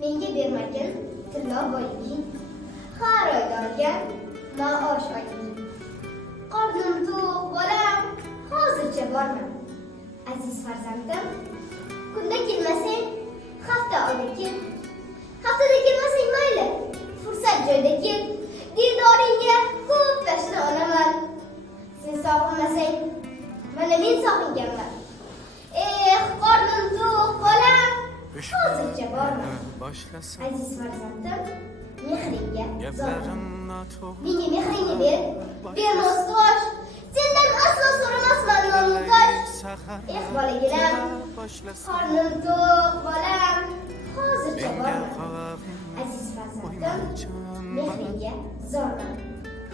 menga bermagin tilla boyliging, har oyda olgan maosh oyliging. Qornim to'q bolam, hozircha borman. Aziz farzandim, kunda kelmasang, hafta oyda kel. Haftada kelmasang mayli, fursat joyda kel. Diydoringga ko'p tashna olaman. Sen sog'inmasang, mana men sog'inganman. Qornim to'q bolam, hozircha borman. Aziz farzandim, mehringga zorman. Menga mehringni ber, bermas tosh. Sendan aslo so'ramasman non-tosh. Bolagilam, qornim to'q bolam, hozircha borman. Aziz farzandim, mehringga zorman.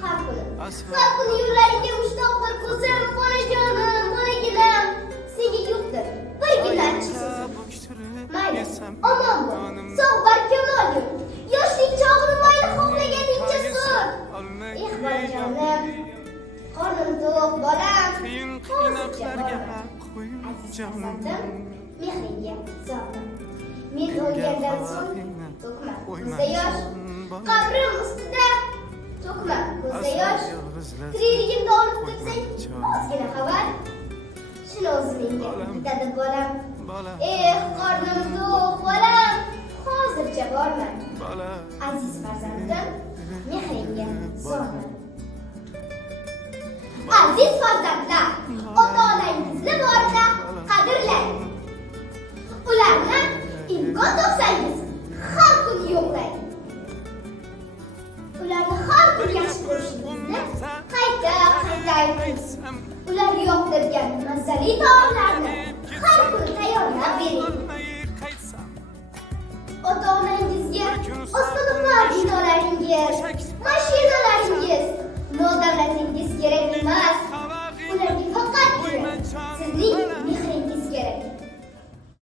Har kuni yo'llaringga mushtoq bir ko'zim, bolajonim, bolagilam. Senga yo'qdir birgina achchiq so'zim. Mayli, omon bo'l, sog' barkamol yur. Yoshlik chog'ini mayli xohlaganingcha so'r. Bolajonim, qornim to'q bolam, hozircha borman. Aziz farzandim, mehringga zorman. Men o'lgandan so'ng to'kma ko'zda yosh, qabrim ustida to'kma ko'zda yosh. Tirikligimni olib to'ksang, ozgina xabar. Shuni o'zi menga bitadi bolam. Qornim to'q bolam, hozircha borman. Aziz farzandim, mehringga zorman. Aziz farzandlar, ota-onangizni borida qadrlang. Ularni imkon topsangiz, har kun yo'qlang. Ularni har kun yaxshi ko'rishingizni qayta ayting. Ular yoqtirgan mazali taomlarni har kun tayyorlab bering. Ota-onangizga oz-to'liqlar